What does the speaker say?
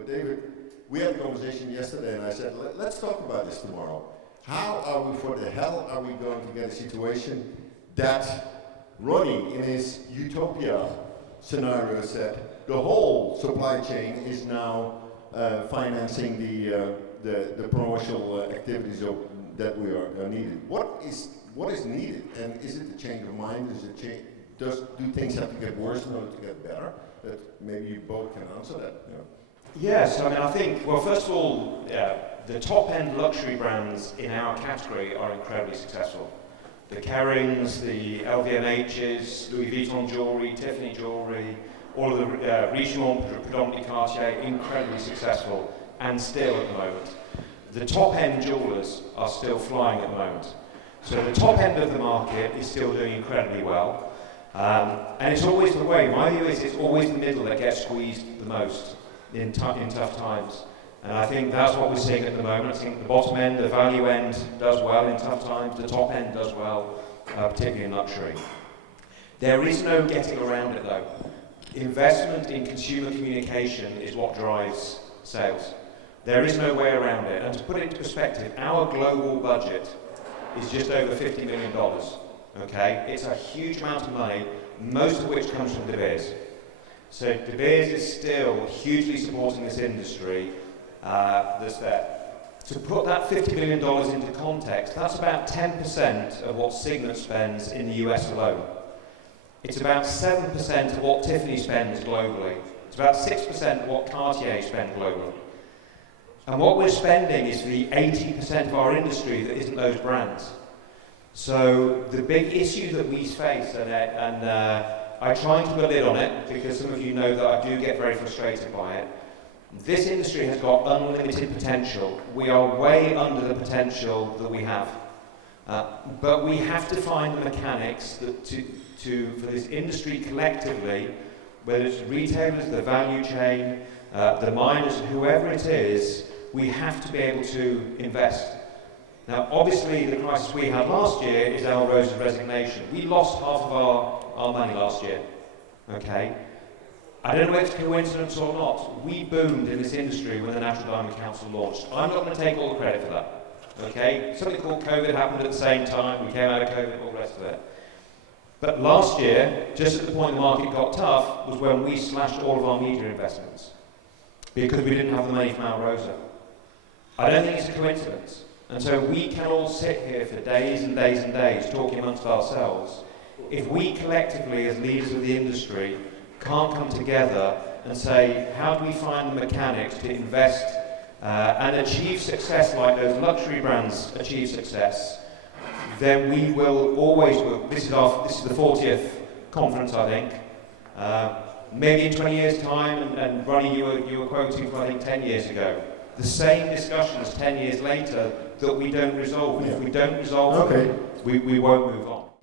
But David, we had a conversation yesterday and I said, let's talk about this tomorrow. How are we, for the hell are we going to get a situation that Ronnie in his utopia scenario said the whole supply chain is now financing the promotional activities that we are needed. What is needed, and is it a change of mind? Do things have to get worse in order to get better? That maybe you both can answer that. You know. Yes, I mean, I think, well, first of all, the top-end luxury brands in our category are incredibly successful. The Kerings, the LVMHs, Louis Vuitton jewelry, Tiffany jewelry, all of the Richemont, predominantly Cartier, incredibly successful, and still at the moment. The top-end jewelers are still flying at the moment. So the top end of the market is still doing incredibly well. And it's always the way. My view is it's always the middle that gets squeezed the most in tough times. And I think that's what we're seeing at the moment. I think the bottom end, the value end does well in tough times. The top end does well, particularly in luxury. There is no getting around it though. Investment in consumer communication is what drives sales. There is no way around it. And to put it into perspective, our global budget is just over $50 million. Okay? It's a huge amount of money, most of which comes from De Beers. So De Beers is still hugely supporting this industry that's there. To put that $50 million into context, that's about 10% of what Signet spends in the US alone. It's about 7% of what Tiffany spends globally. It's about 6% of what Cartier spends globally. And what we're spending is for the 80% of our industry that isn't those brands. So the big issue that we face, and I try to put a lid on it because some of you know that I do get very frustrated by it. This industry has got unlimited potential. We are way under the potential that we have. But we have to find the mechanics that for this industry collectively, whether it's retailers, the value chain, the miners, whoever it is, we have to be able to invest. Now, obviously, the crisis we had last year is Al Rose's resignation. We lost half of our money last year, okay? I don't know if it's coincidence or not. We boomed in this industry when the Natural Diamond Council launched. I'm not going to take all the credit for that, okay? Something called COVID happened at the same time. We came out of COVID and all the rest of it. But last year, just at the point the market got tough, was when we slashed all of our media investments because we didn't have the money from Al Rosa. I don't think it's a coincidence. And so we can all sit here for days and days and days talking amongst ourselves. If we collectively, as leaders of the industry, can't come together and say, how do we find the mechanics to invest and achieve success like those luxury brands achieve success, then we will always work. This is the 40th conference, I think. Maybe in 20 years' time, and Ronnie, you were quoting from I think 10 years ago. The same discussions 10 years later that we don't resolve. And if we don't resolve them, we won't move on.